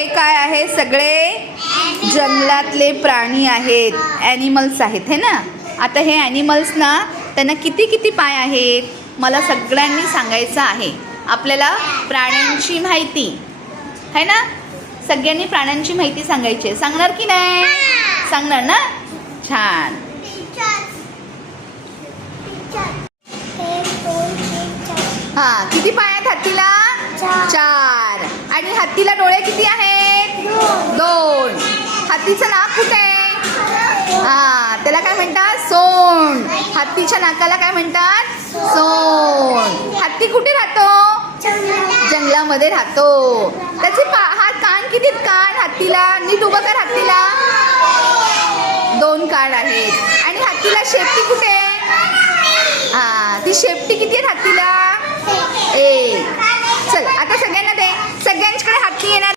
हे काय आहे? सगळे जंगलातले प्राणी आहेत, ॲनिमल्स आहेत है ना. आता हे ॲनिमल्स ना, त्यांना किती किती पाय आहेत मला सगळ्यांनी सांगायचं आहे. आपल्याला प्राण्यांची माहिती है ना, सगळ्यांनी प्राण्यांची माहिती सांगायची आहे. सांगणार की नाही? सांगणार ना. छान. हां, किती पाय आहेत हत्तीला? 4. आणि हत्तीला डोळे किती आहेत? 2. हत्तीचं नाक कुठे आहे? हां, त्याला काय म्हणतात? सोंड. हत्तीच्या नाकाला काय म्हणतात? सोंड. हत्ती कुठे राहतो? जंगलामध्ये राहतो. त्याचे हात कान किती आहेत? कान हत्तीला नीट उभं कर. हत्तीला 2 कान आहेत. आणि हत्तीला शेपटी कुठे आहे? हां, ती शेपटी किती आहेत हत्तीला? 1. चल आता सगळ्यांना दे. सगळ्यांकडे हत्ती येणार.